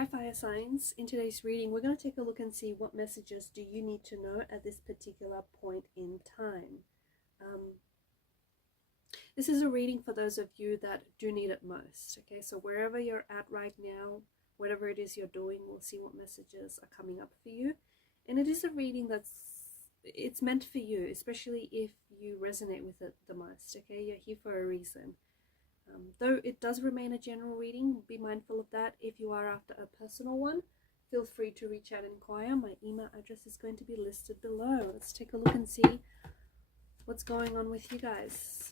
Hi fire signs, in today's reading we're going to take a look and see what messages do you need to know at this particular point in time. This is a reading for those of you that do need it most. Okay, so wherever you're at right now, whatever it is you're doing, we'll see what messages are coming up for you. And it is a reading it's meant for you, especially if you resonate with it the most. Okay, you're here for a reason. Though it does remain a general reading, be mindful of that. If you are after a personal one, feel free to reach out and inquire. My email address is going to be listed below. Let's take a look and see what's going on with you guys.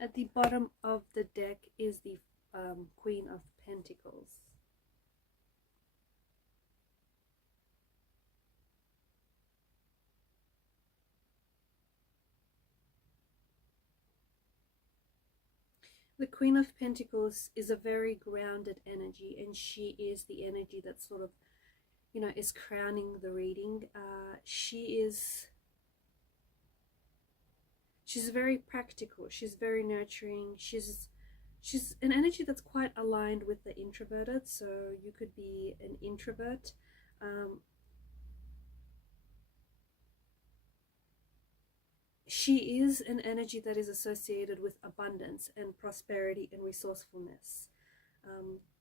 At the bottom of the deck is the Queen of Pentacles. The Queen of Pentacles is a very grounded energy, and she is the energy that sort of, is crowning the reading. She's very practical. She's very nurturing. She's an energy that's quite aligned with the introverted. So you could be an introvert. She is an energy that is associated with abundance and prosperity and resourcefulness.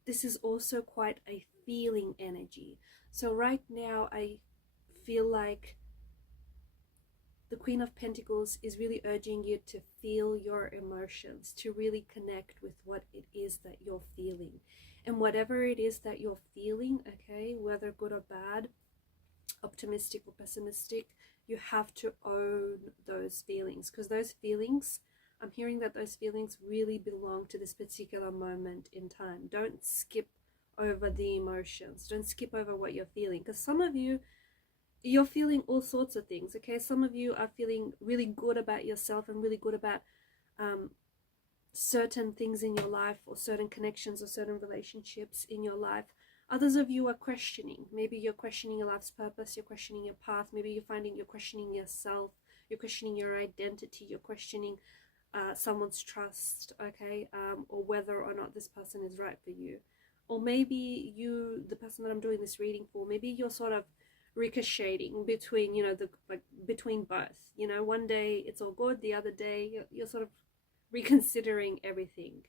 This is also quite a feeling energy. So right now I feel like the Queen of Pentacles is really urging you to feel your emotions, to really connect with what it is that you're feeling. And whatever it is that you're feeling, okay, whether good or bad, optimistic or pessimistic, you have to own those feelings, because those feelings, I'm hearing that those feelings really belong to this particular moment in time. Don't skip over the emotions. Don't skip over what you're feeling, because some of you, you're feeling all sorts of things. Okay, some of you are feeling really good about yourself and really good about certain things in your life, or certain connections or certain relationships in your life. Others of you are questioning. Maybe you're questioning your life's purpose, you're questioning your path, maybe you're questioning yourself, you're questioning your identity, you're questioning someone's trust, okay, or whether or not this person is right for you. Or maybe you, the person that I'm doing this reading for, maybe you're sort of ricocheting between, between both. One day it's all good, the other day you're sort of reconsidering everything.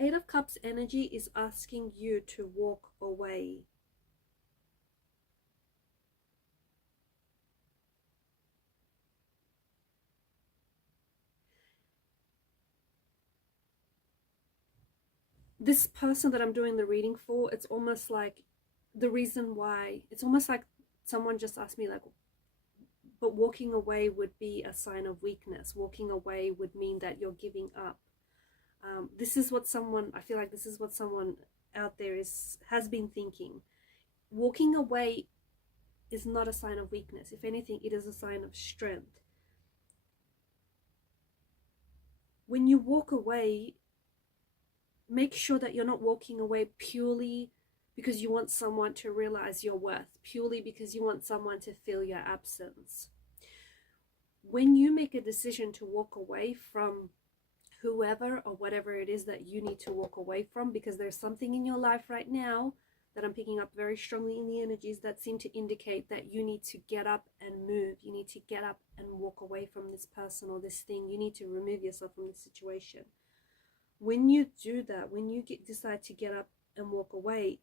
Eight of Cups energy is asking you to walk away. This person that I'm doing the reading for, it's almost like the reason why, it's almost like someone just asked me, like, but walking away would be a sign of weakness. Walking away would mean that you're giving up. This is what someone, I feel like this is what someone out there has been thinking. Walking away is not a sign of weakness. If anything, it is a sign of strength. When you walk away, make sure that you're not walking away purely because you want someone to realize your worth, purely because you want someone to feel your absence. When you make a decision to walk away from whoever or whatever it is that you need to walk away from, because there's something in your life right now that I'm picking up very strongly in the energies that seem to indicate that you need to get up and move. You need to get up and walk away from this person or this thing. You need to remove yourself from this situation. When you do that, when you decide to get up and walk away,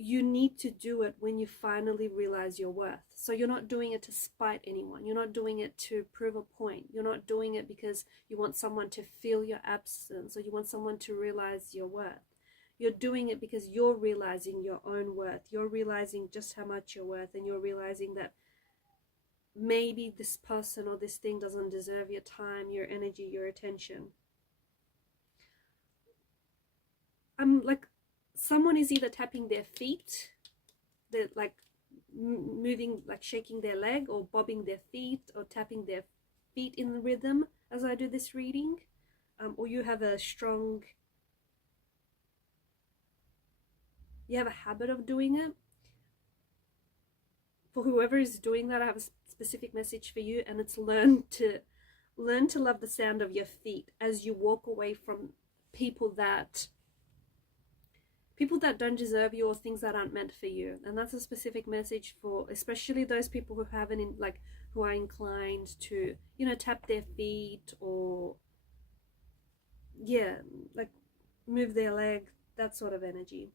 you need to do it when you finally realize your worth. So you're not doing it to spite anyone. You're not doing it to prove a point. You're not doing it because you want someone to feel your absence or you want someone to realize your worth. You're doing it because you're realizing your own worth. You're realizing just how much you're worth, and you're realizing that maybe this person or this thing doesn't deserve your time, your energy, your attention. Like, someone is either tapping their feet, they're like moving, like shaking their leg or bobbing their feet or tapping their feet in the rhythm as I do this reading, or you have a habit of doing it. For whoever is doing that, I have a specific message for you, and it's learn to love the sound of your feet as you walk away from people that don't deserve you or things that aren't meant for you. And that's a specific message for especially those people who haven't who are inclined to, you know, tap their feet or like move their leg, that sort of energy.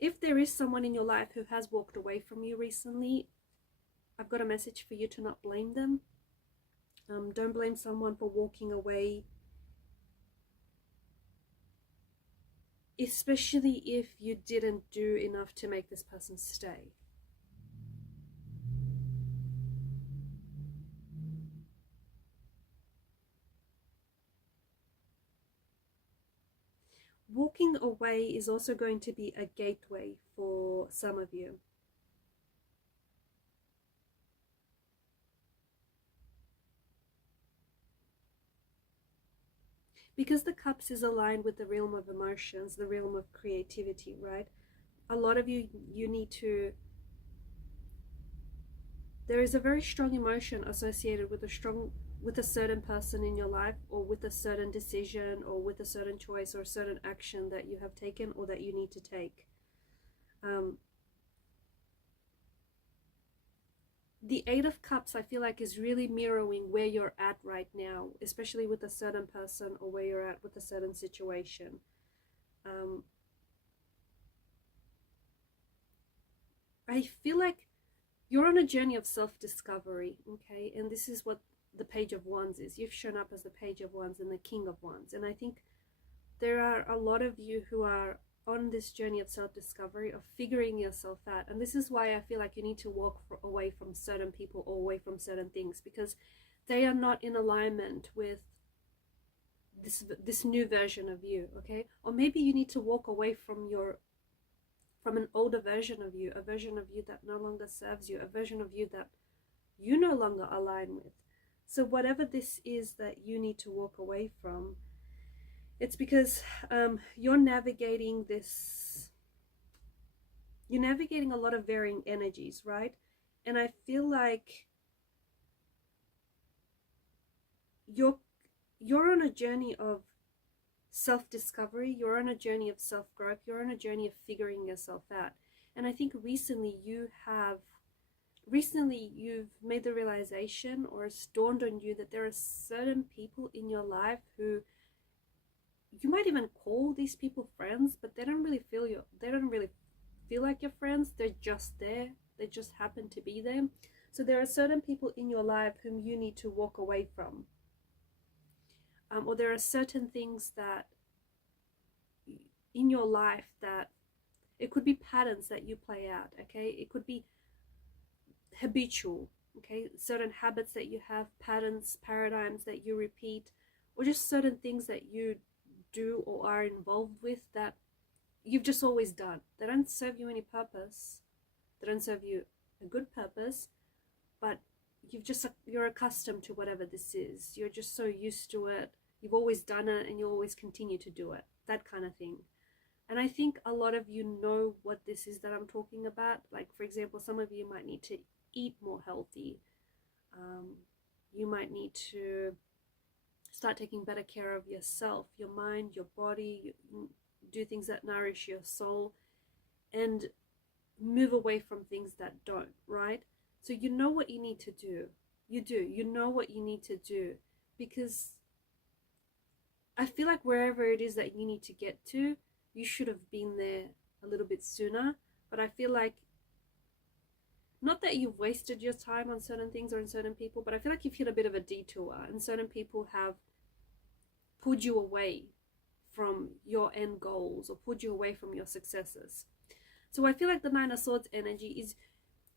If there is someone in your life who has walked away from you recently, I've got a message for you to not blame them. Don't blame someone for walking away, especially if you didn't do enough to make this person stay. Walking away is also going to be a gateway for some of you. Because the cups is aligned with the realm of emotions, the realm of creativity, right? A lot of you need to... There is a very strong emotion associated with a certain person in your life, or with a certain decision, or with a certain choice or certain action that you have taken or that you need to take. The Eight of Cups, I feel like, is really mirroring where you're at right now, especially with a certain person or where you're at with a certain situation. I feel like you're on a journey of self-discovery, okay? And this is what the Page of Wands is. You've shown up as the Page of Wands and the King of Wands. And I think there are a lot of you who are on this journey of self-discovery, of figuring yourself out. And this is why I feel like you need to walk away from certain people or away from certain things, because they are not in alignment with this new version of you, okay? Or maybe you need to walk away from an older version of you, a version of you that no longer serves you, a version of you that you no longer align with. So whatever this is that you need to walk away from, it's because you're navigating a lot of varying energies, right? And I feel like you're on a journey of self-discovery, you're on a journey of self-growth, you're on a journey of figuring yourself out. And I think recently you've made the realization, or it's dawned on you, that there are certain people in your life who you might even call these people friends, but they don't really feel like your friends. They're just there. They just happen to be there. So there are certain people in your life whom you need to walk away from. Or there are certain things that in your life that it could be patterns that you play out, okay? It could be habitual, okay? Certain habits that you have, patterns, paradigms that you repeat, or just certain things that you do or are involved with that you've just always done. They don't serve you any purpose. They don't serve you a good purpose, but you're accustomed to whatever this is. You're just so used to it. You've always done it and you'll always continue to do it. That kind of thing. And I think a lot of you know what this is that I'm talking about. Like, for example, some of you might need to eat more healthy. You might need to start taking better care of yourself, your mind, your body, do things that nourish your soul, and move away from things that don't, right? So you know what you need to do. You know what you need to do, because I feel like wherever it is that you need to get to, you should have been there a little bit sooner. But I feel like, not that you've wasted your time on certain things or on certain people, but I feel like you've hit a bit of a detour, and certain people have pulled you away from your end goals or pulled you away from your successes. So I feel like the Nine of Swords energy is,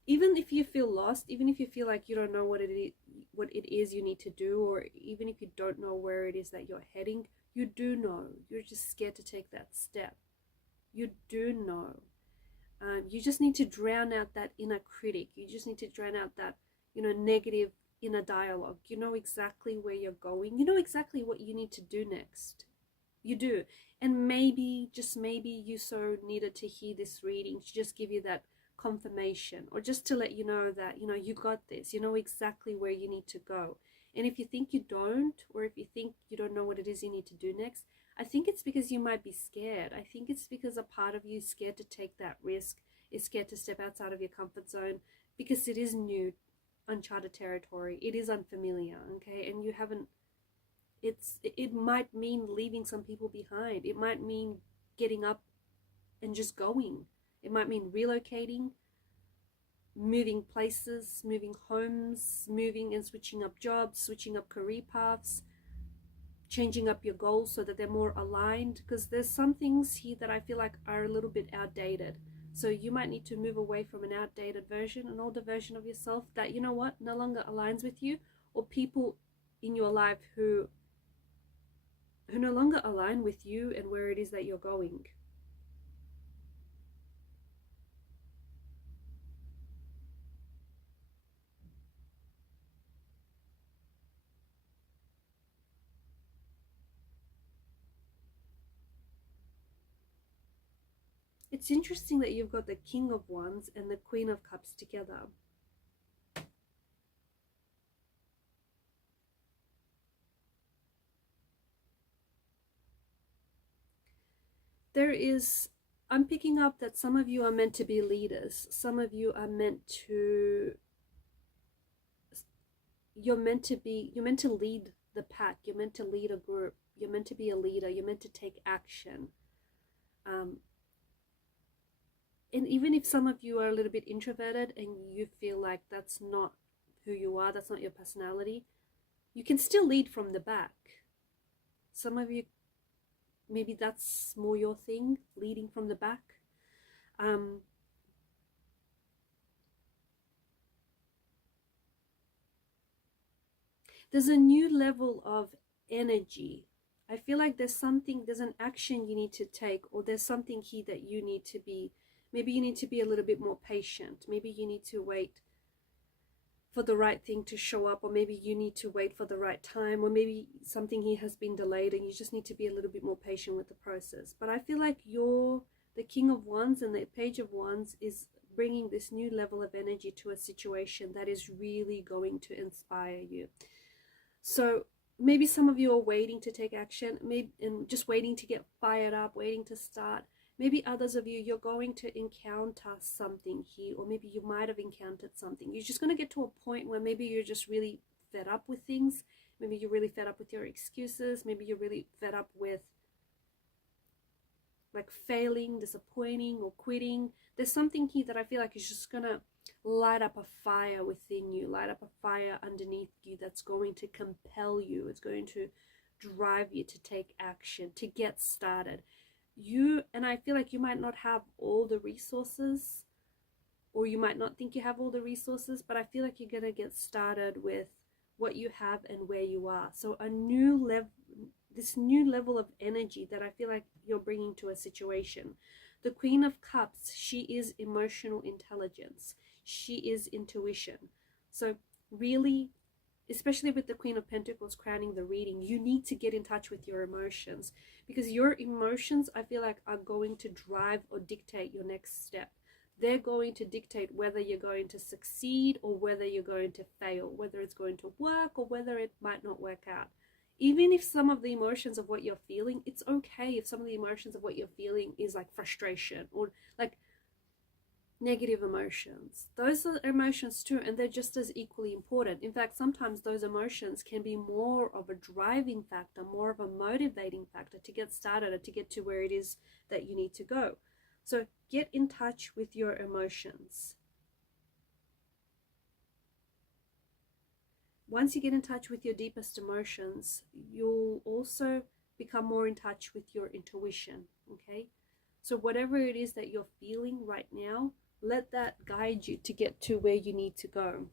even if you feel lost, even if you feel like you don't know what it is you need to do, or even if you don't know where it is that you're heading, you do know. You're just scared to take that step. You do know. You just need to drown out that inner critic. You just need to drown out that, negative inner dialogue. You know exactly where you're going. You know exactly what you need to do next. You do. And maybe, just maybe, you so needed to hear this reading to just give you that confirmation, or just to let you know that, you got this. You know exactly where you need to go. And if you think you don't, or if you think you don't know what it is you need to do next, I think it's because you might be scared. I think it's because a part of you is scared to take that risk, is scared to step outside of your comfort zone, because it is new, uncharted territory. It is unfamiliar, okay? And you haven't, it might mean leaving some people behind. It might mean getting up and just going. It might mean relocating, moving places, moving homes, moving and switching up jobs, switching up career paths, changing up your goals so that they're more aligned, because there's some things here that I feel like are a little bit outdated. So you might need to move away from an outdated version, an older version of yourself that, no longer aligns with you, or people in your life who no longer align with you and where it is that you're going. It's interesting that you've got the King of Wands and the Queen of Cups together. I'm picking up that some of you are meant to be leaders. Some of you are meant to, you're meant to lead the pack. You're meant to lead a group. You're meant to be a leader. You're meant to take action. And even if some of you are a little bit introverted and you feel like that's not who you are, that's not your personality, you can still lead from the back. Some of you, maybe that's more your thing, leading from the back. There's a new level of energy. I feel like there's an action you need to take, or there's something here that you need to be, maybe you need to be a little bit more patient. Maybe you need to wait for the right thing to show up, or maybe you need to wait for the right time, or maybe something here has been delayed and you just need to be a little bit more patient with the process. But I feel like the King of Wands and the Page of Wands is bringing this new level of energy to a situation that is really going to inspire you. So maybe some of you are waiting to take action, and just waiting to get fired up, waiting to start. Maybe others of you, you're going to encounter something here, or maybe you might have encountered something. You're just going to get to a point where maybe you're just really fed up with things. Maybe you're really fed up with your excuses. Maybe you're really fed up with like failing, disappointing, or quitting. There's something here that I feel like is just going to light up a fire within you, light up a fire underneath you that's going to compel you. It's going to drive you to take action, to get started. And I feel like you might not have all the resources, or you might not think you have all the resources, but I feel like you're going to get started with what you have and where you are. So this new level of energy that I feel like you're bringing to a situation. The Queen of Cups, she is emotional intelligence. She is intuition. So really, especially with the Queen of Pentacles crowning the reading, you need to get in touch with your emotions, because your emotions, I feel like, are going to drive or dictate your next step. They're going to dictate whether you're going to succeed or whether you're going to fail, whether it's going to work or whether it might not work out. Even if some of the emotions of what you're feeling, it's okay if some of the emotions of what you're feeling is like frustration, or like, negative emotions. Those are emotions too, and they're just as equally important. In fact, sometimes those emotions can be more of a driving factor, more of a motivating factor to get started or to get to where it is that you need to go. So get in touch with your emotions. Once you get in touch with your deepest emotions, you'll also become more in touch with your intuition, okay? So whatever it is that you're feeling right now, let that guide you to get to where you need to go.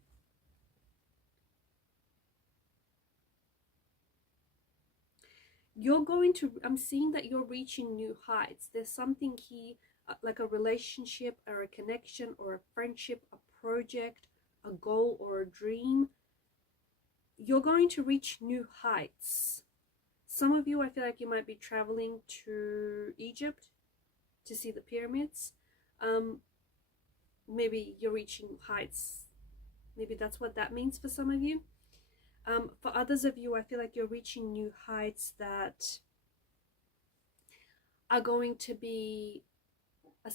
I'm seeing that you're reaching new heights. There's something here, like a relationship or a connection or a friendship, a project, a goal or a dream. You're going to reach new heights. Some of you, I feel like you might be traveling to Egypt to see the pyramids. Maybe you're reaching heights. Maybe that's what that means for some of you. For others of you, I feel like you're reaching new heights that are going to be a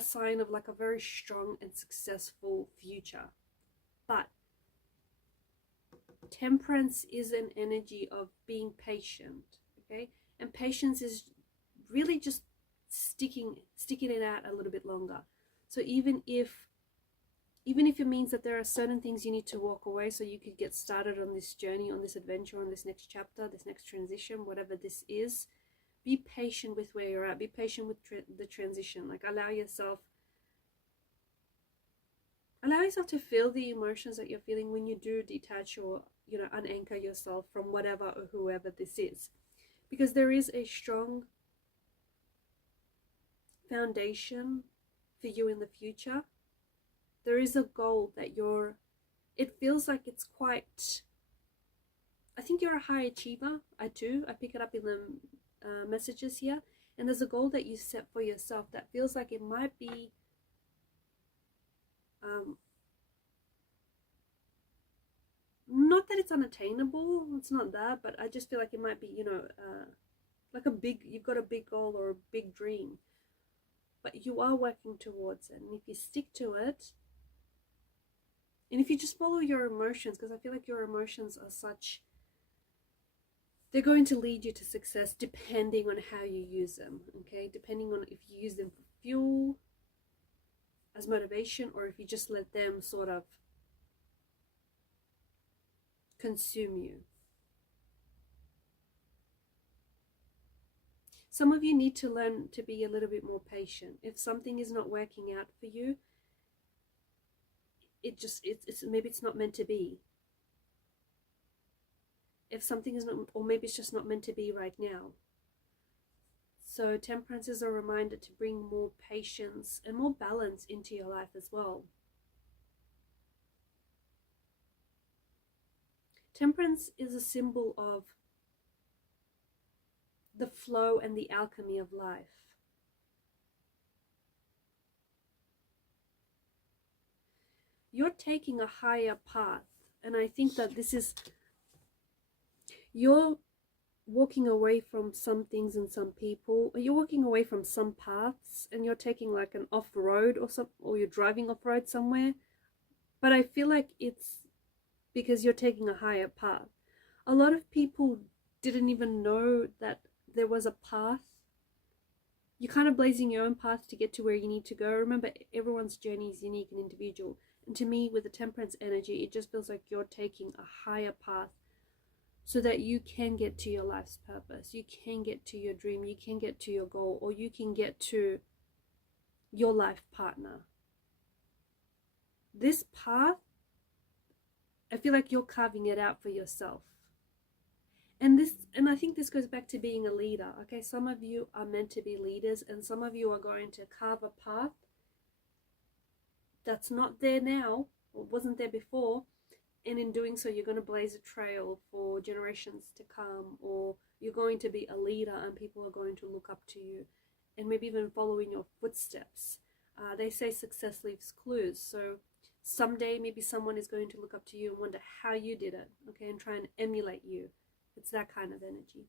sign of like a very strong and successful future. But Temperance is an energy of being patient, okay? And patience is really just sticking it out a little bit longer. So even if it means that there are certain things you need to walk away so you could get started on this journey, on this adventure, on this next chapter, this next transition, whatever this is, be patient with where you're at. Be patient with the transition. Like allow yourself to feel the emotions that you're feeling when you do detach or, unanchor yourself from whatever or whoever this is. Because there is a strong foundation for you in the future. There is a goal that it feels like it's quite, I think you're a high achiever. I pick it up in the messages here. And there's a goal that you set for yourself that feels like it might be not that it's unattainable, it's not that, but I just feel like it might be, like you've got a big goal or a big dream, but you are working towards it. And if you stick to it, and if you just follow your emotions, because I feel like your emotions are they're going to lead you to success depending on how you use them, okay? Depending on if you use them for fuel, as motivation, or if you just let them sort of consume you. Some of you need to learn to be a little bit more patient. If something is not working out for you, maybe it's not meant to be. If something is not, or maybe it's just not meant to be right now. So Temperance is a reminder to bring more patience and more balance into your life as well. Temperance is a symbol of the flow and the alchemy of life. You're taking a higher path, and I think that you're walking away from some things and some people, or you're walking away from some paths, and you're taking like an off-road or you're driving off-road somewhere. But I feel like it's because you're taking a higher path. A lot of people didn't even know that there was a path. You're kind of blazing your own path to get to where you need to go. Remember, everyone's journey is unique and individual. And to me, with the Temperance energy, it just feels like you're taking a higher path so that you can get to your life's purpose. You can get to your dream. You can get to your goal, or you can get to your life partner. This path, I feel like you're carving it out for yourself. And I think this goes back to being a leader. Okay, some of you are meant to be leaders, and some of you are going to carve a path that's not there now, or wasn't there before, and in doing so you're going to blaze a trail for generations to come, or you're going to be a leader and people are going to look up to you and maybe even follow in your footsteps. They say success leaves clues, so someday maybe someone is going to look up to you and wonder how you did it, okay, and try and emulate you. It's that kind of energy.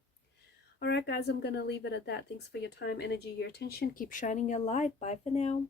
Alright guys, I'm going to leave it at that. Thanks for your time, energy, your attention. Keep shining your light. Bye for now.